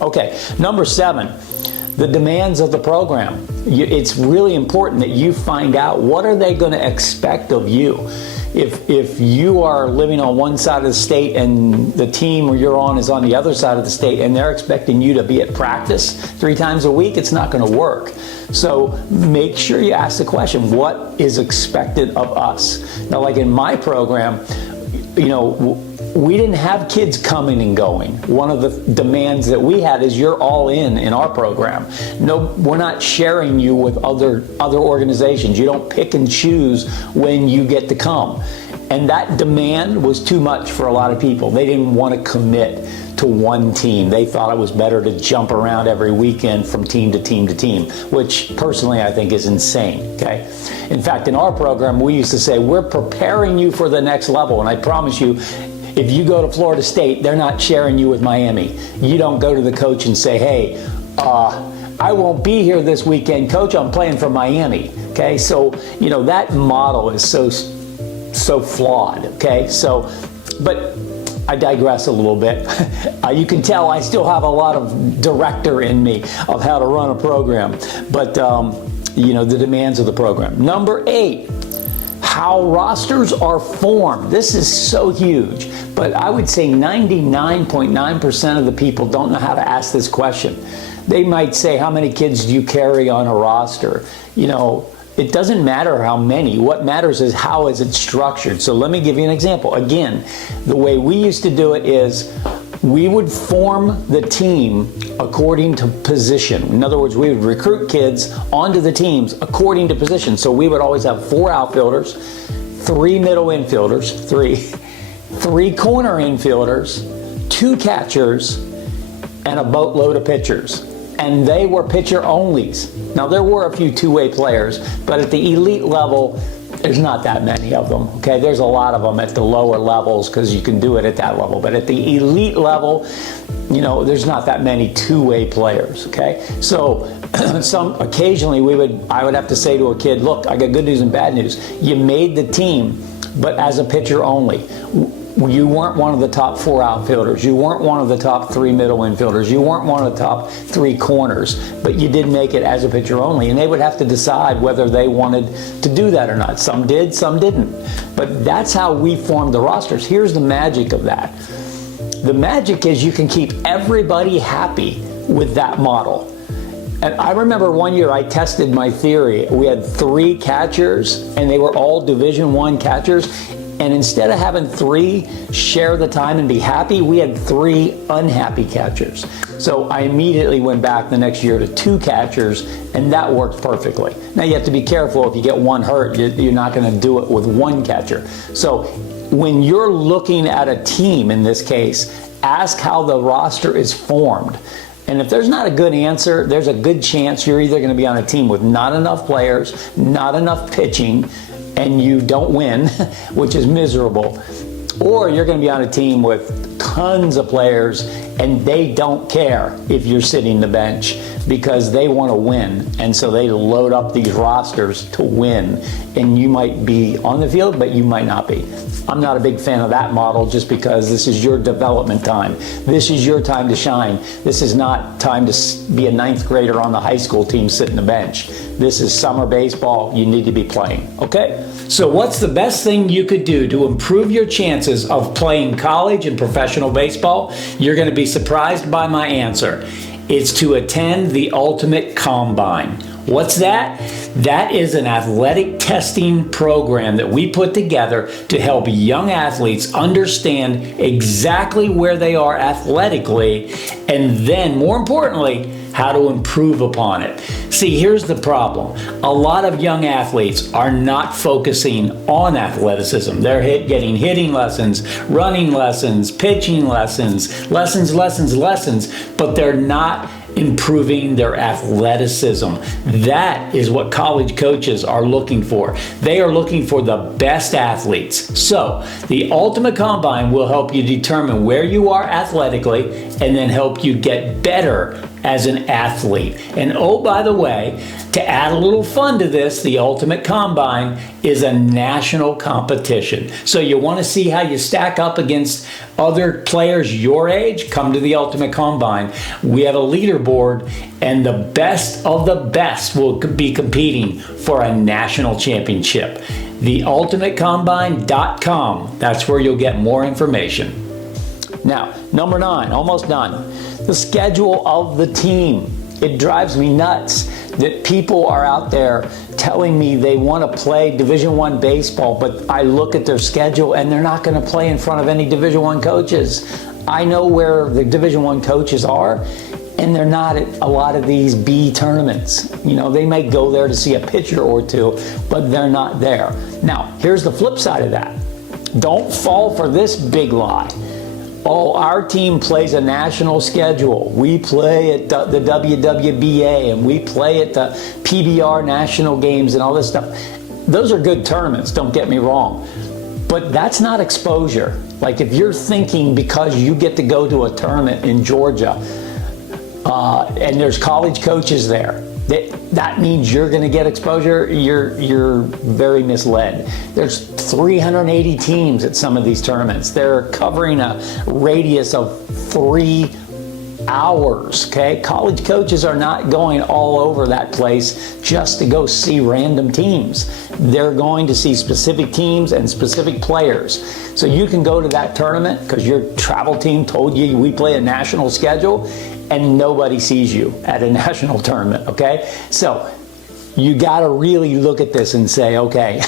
Okay, number 7, the demands of the program. It's really important that you find out what are they going to expect of you. If you are living on one side of the state and the team you're on is on the other side of the state and they're expecting you to be at practice 3 times a week, it's not going to work. So make sure you ask the question, what is expected of us? Now, like in my program, we didn't have kids coming and going. One of the demands that we had is you're all in our program. No, we're not sharing you with other organizations. You don't pick and choose when you get to come. And that demand was too much for a lot of people. They didn't want to commit to one team. They thought it was better to jump around every weekend from team to team to team, which personally I think is insane, okay? In fact, in our program, we used to say, we're preparing you for the next level. And I promise you, if you go to Florida State, they're not sharing you with Miami. You don't go to the coach and say, hey, I won't be here this weekend, coach, I'm playing for Miami, okay? So, that model is so flawed, okay? So, but I digress a little bit. You can tell I still have a lot of director in me of how to run a program, but the demands of the program. Number 8, how rosters are formed. This is so huge, but I would say 99.9% of the people don't know how to ask this question. They might say, how many kids do you carry on a roster? It doesn't matter how many. What matters is how is it structured. So let me give you an example. Again, the way we used to do it is we would form the team according to position. In other words, we would recruit kids onto the teams according to position. So we would always have 4 outfielders, 3 middle infielders, 3 corner infielders, 2 catchers, and a boatload of pitchers. And they were pitcher onlys. Now there were a few two-way players, but at the elite level, there's not that many of them, okay? There's a lot of them at the lower levels because you can do it at that level. But at the elite level, there's not that many two-way players, okay? So occasionally I would have to say to a kid, look, I got good news and bad news. You made the team, but as a pitcher only. You weren't one of the top 4 outfielders. You weren't one of the top 3 middle infielders. You weren't one of the top 3 corners, but you did make it as a pitcher only. And they would have to decide whether they wanted to do that or not. Some did, some didn't. But that's how we formed the rosters. Here's the magic of that. The magic is you can keep everybody happy with that model. And I remember one year I tested my theory. We had 3 catchers, and they were all Division I catchers. And instead of having 3 share the time and be happy, we had 3 unhappy catchers. So I immediately went back the next year to 2 catchers, and that worked perfectly. Now you have to be careful. If you get one hurt, you're not going to do it with 1 catcher. So when you're looking at a team in this case, ask how the roster is formed. And if there's not a good answer, there's a good chance you're either going to be on a team with not enough players, not enough pitching, and you don't win, which is miserable, or you're going to be on a team with tons of players and they don't care if you're sitting the bench because they want to win, and so they load up these rosters to win, and you might be on the field, but you might not be. I'm not a big fan of that model just because this is your development time. This is your time to shine. This is not time to be a 9th grader on the high school team sitting the bench. This is summer baseball. You need to be playing, okay? So what's the best thing you could do to improve your chances of playing college and professional baseball? You're going to be surprised by my answer. It's to attend the Ultimate Combine. What's that? That is an athletic testing program that we put together to help young athletes understand exactly where they are athletically, and then, more importantly, how to improve upon it. See, here's the problem. A lot of young athletes are not focusing on athleticism. They're getting hitting lessons, running lessons, pitching lessons, but they're not improving their athleticism. That is what college coaches are looking for. They are looking for the best athletes. So the Ultimate Combine will help you determine where you are athletically and then help you get better as an athlete. And oh, by the way, to add a little fun to this, the Ultimate Combine is a national competition. So you want to see how you stack up against other players your age? Come to the Ultimate Combine. We have a leaderboard, and the best of the best will be competing for a national championship. TheUltimateCombine.com. That's where you'll get more information. Now, number 9, almost done. The schedule of the team. It drives me nuts that people are out there telling me they want to play Division I baseball, but I look at their schedule and they're not going to play in front of any Division I coaches. I know where the Division I coaches are, and they're not at a lot of these B tournaments. You know, they may go there to see a pitcher or two, but they're not there. Now, here's the flip side of that. Don't fall for this big lie. Oh, our team plays a national schedule. We play at the WWBA, and we play at the PBR national games and all this stuff. Those are good tournaments, don't get me wrong. But that's not exposure. Like, if you're thinking because you get to go to a tournament in Georgia and there's college coaches there, that means you're going to get exposure, you're very misled. There's 380 teams at some of these tournaments. They're covering a radius of 3 hours, okay? College coaches are not going all over that place just to go see random teams. They're going to see specific teams and specific players. So you can go to that tournament because your travel team told you we play a national schedule, and nobody sees you at a national tournament, okay? So you gotta really look at this and say, okay,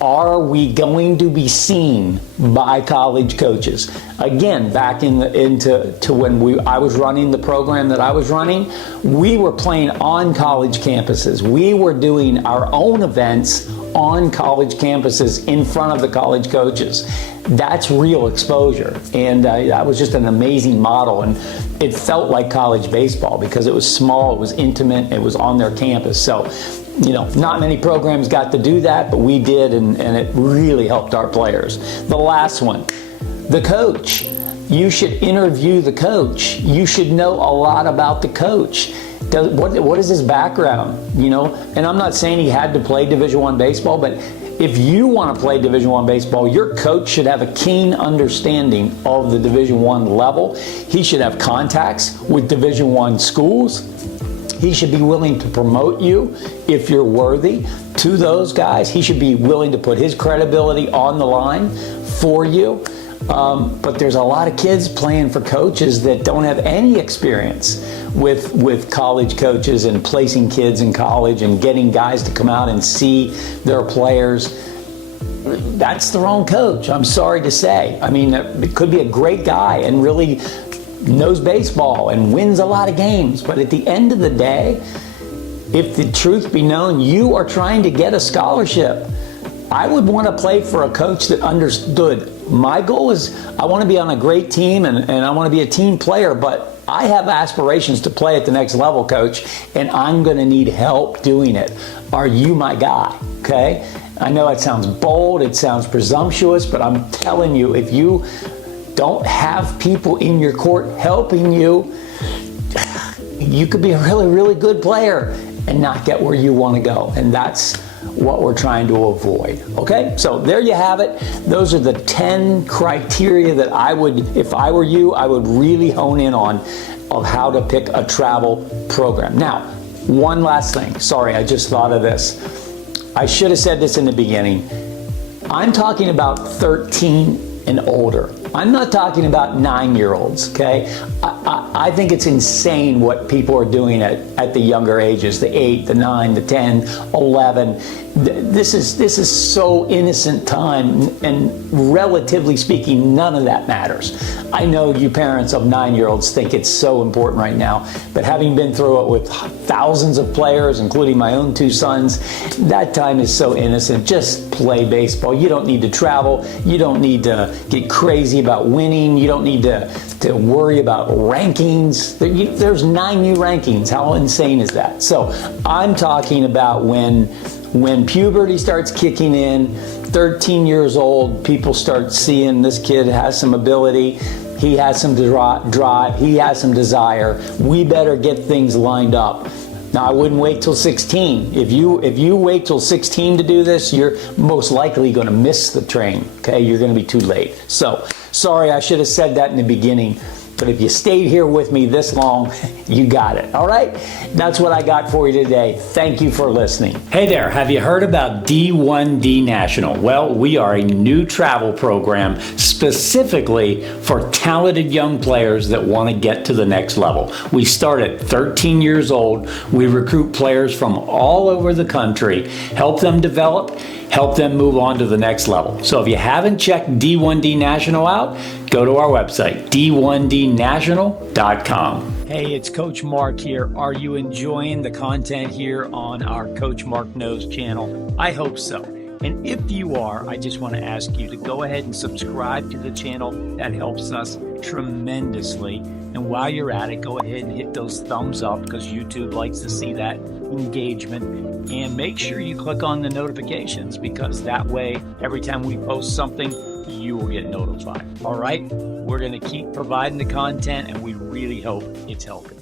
are we going to be seen by college coaches? Again, back into when I was running the program that I was running, we were playing on college campuses. We were doing our own events on college campuses in front of the college coaches. That's real exposure, and that was just an amazing model, and it felt like college baseball because it was small, it was intimate, it was on their campus. So, you know, not many programs got to do that, but we did, and it really helped our players. The last one, the coach. You should interview the coach. You should know a lot about the coach. What is his background, you know? And I'm not saying he had to play Division I baseball, but if you want to play Division I baseball, your coach should have a keen understanding of the Division I level. He should have contacts with Division I schools. He should be willing to promote you if you're worthy to those guys. He should be willing to put his credibility on the line for you. But there's a lot of kids playing for coaches that don't have any experience with college coaches and placing kids in college and getting guys to come out and see their players. That's the wrong coach, I'm sorry to say. I mean, it could be a great guy and really knows baseball and wins a lot of games, but at the end of the day, if the truth be known, you are trying to get a scholarship. I would want to play for a coach that understood. My goal is I want to be on a great team and I want to be a team player, but I have aspirations to play at the next level, coach, and I'm going to need help doing it. Are you my guy? Okay? I know it sounds bold, it sounds presumptuous, but I'm telling you, if you don't have people in your court helping you, you could be a really, really good player and not get where you want to go. And that's what we're trying to avoid. Okay, so there you have it. Those are the 10 criteria that I would, if I were you, I would really hone in on of how to pick a travel program. Now, one last thing. Sorry, I just thought of this. I should have said this in the beginning. I'm talking about 13 and older. I'm not talking about 9-year-olds, okay? I think it's insane what people are doing at the younger ages, the 8, the 9, the 10, 11. This is so innocent time, and relatively speaking, none of that matters. I know you parents of 9-year-olds think it's so important right now, but having been through it with thousands of players, including my own 2 sons, that time is so innocent. Just play baseball. You don't need to travel. You don't need to get crazy about winning. You don't need to worry about rankings. There's 9 new rankings. How insane is that? So I'm talking about when puberty starts kicking in, 13 years old, people start seeing this kid has some ability. he has some drive, he has some desire. We better get things lined up. Now, I wouldn't wait till 16. If you wait till 16 to do this, you're most likely going to miss the train. Okay, you're going to be too late. So, sorry, I should have said that in the beginning. But if you stayed here with me this long, you got it. All right? That's what I got for you today. Thank you for listening. Hey there, have you heard about D1D National? Well, we are a new travel program specifically for talented young players that want to get to the next level. We start at 13 years old. We recruit players from all over the country, help them develop, help them move on to the next level. So if you haven't checked D1D National out, go to our website, d1dnational.com. Hey, it's Coach Mark here. Are you enjoying the content here on our Coach Mark Knows channel? I hope so. And if you are, I just want to ask you to go ahead and subscribe to the channel. That helps us tremendously. And while you're at it, go ahead and hit those thumbs up because YouTube likes to see that engagement. And make sure you click on the notifications because that way, every time we post something, you will get notified. All right? We're going to keep providing the content and we really hope it's helping.